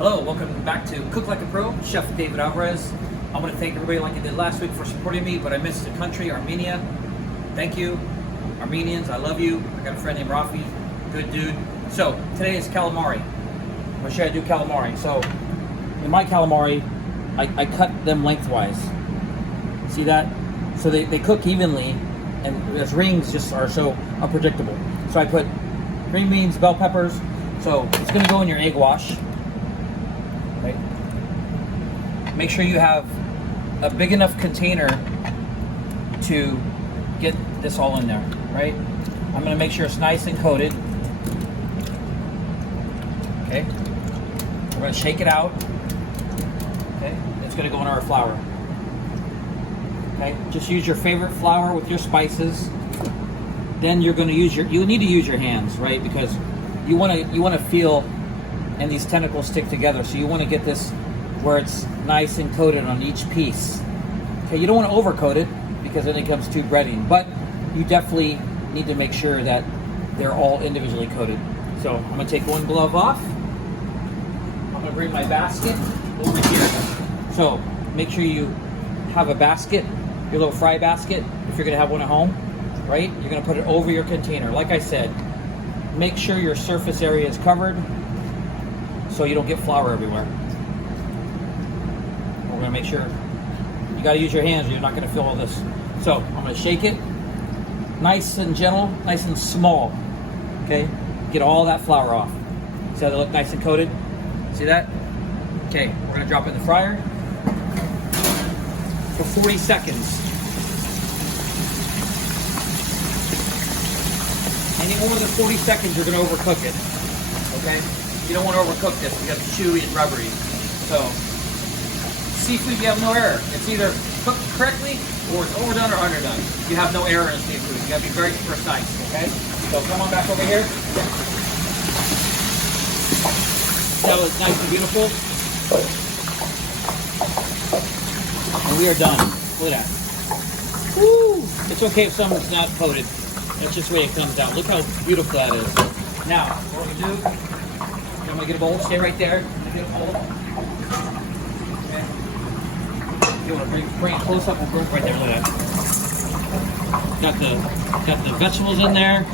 Hello, welcome back to Cook Like a Pro, Chef David Alvarez. I want to thank everybody like I did last week for supporting me, but I missed the country, Armenia. Thank you. Armenians, I love you. I got a friend named Rafi, good dude. So, today is calamari. I'm going to show you how to do calamari. So, in my calamari, I cut them lengthwise. See that? So they cook evenly, and as rings just are so unpredictable. So I put green beans, bell peppers. So it's going to go in your egg wash. Right? Make sure you have a big enough container to get this all in there, right? I'm going to make sure it's nice and coated. Okay. We're going to shake it out. Okay. It's going to go in our flour. Okay. Just use your favorite flour with your spices. Then you're going to use you need to use your hands, right? Because you want to feel and these tentacles stick together. So you want to get this where it's nice and coated on each piece. Okay, you don't want to overcoat it because then it becomes too breading, but you definitely need to make sure that they're all individually coated. So I'm going to take one glove off. I'm going to bring my basket over here. So make sure you have a basket, your little fry basket, if you're going to have one at home, right? You're going to put it over your container. Like I said, make sure your surface area is covered so you don't get flour everywhere. We're going to make sure you got to use your hands or you're not going to feel all this. So I'm going to shake it nice and gentle, nice and small. Okay, get all that flour off. See how they look nice and coated? See that? Okay, we're going to drop it in the fryer for 40 seconds. Any more than 40 seconds, you're going to overcook it. Okay? You don't want to overcook this because it's chewy and rubbery. So, seafood, you have no error. It's either cooked correctly or it's overdone or underdone. You have no error in seafood. You got to be very precise. Okay? So come on back over here. So it's nice and beautiful. And we are done. Look at that. Woo! It's okay if some is not coated. That's just the way it comes out. Look how beautiful that is. Now, what we're going to do, I'm going to get a bowl. Stay right there. Get a bowl. Okay. You want to bring it close up. We'll right there. Look at that. Got the vegetables in there.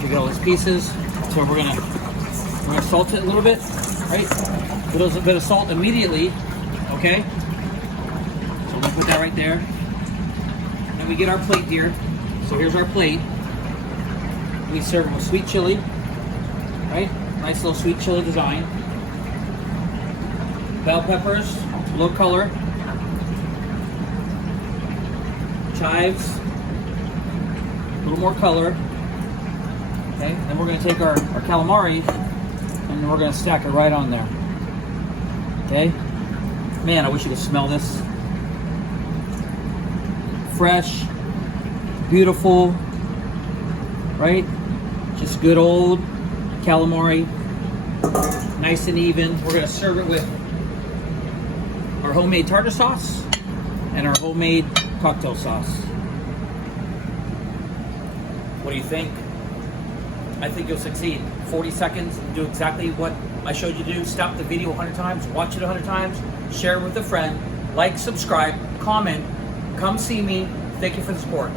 You got all these pieces. So we're gonna salt it a little bit, right? Put a little bit of salt immediately. Okay. So we're gonna put that right there. Then we get our plate here. So here's our plate. We serve it with sweet chili, right? Nice little sweet chili design. Bell peppers, low color. Chives, a little more color. Okay, then we're going to take our calamari and we're going to stack it right on there. Okay, man, I wish you could smell this. Fresh, beautiful, right? Just good old calamari, nice and even. We're going to serve it with our homemade tartar sauce and our homemade cocktail sauce. What do you think? I think you'll succeed. 40 seconds, do exactly what I showed you to do. Stop the video 100 times, watch it 100 times, share it with a friend, like, subscribe, comment, come see me. Thank you for the support.